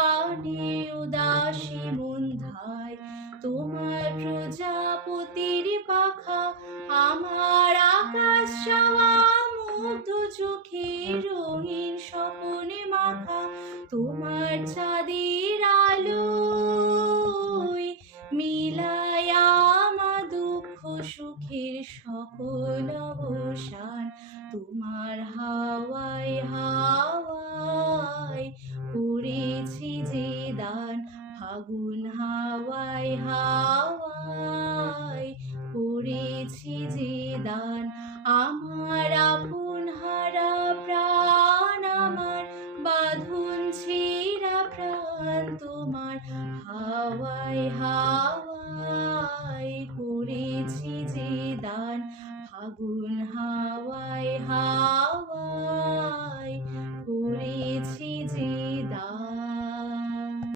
পানে উদাসী মন্ধায়, তোমার প্রজাপতির পাখা আমার আকাশ চাওয়া মুগ্ধ চোখে রঙিন স্বপনে মাখা, তোমার চাঁদের আলোয় মিলায়া আমার দুঃখ সুখের সকল অবসান, তোমার হাওয়ায় হাওয়ায় করেছি যে দান, ফাগুন হাওয়ায় হাওয়ায় করেছি যে দান, আমার আপন হারা প্রাণ, আমার বাঁধন ছেঁড়া প্রাণ, তোমার হাওয়ায় হাওয়ায়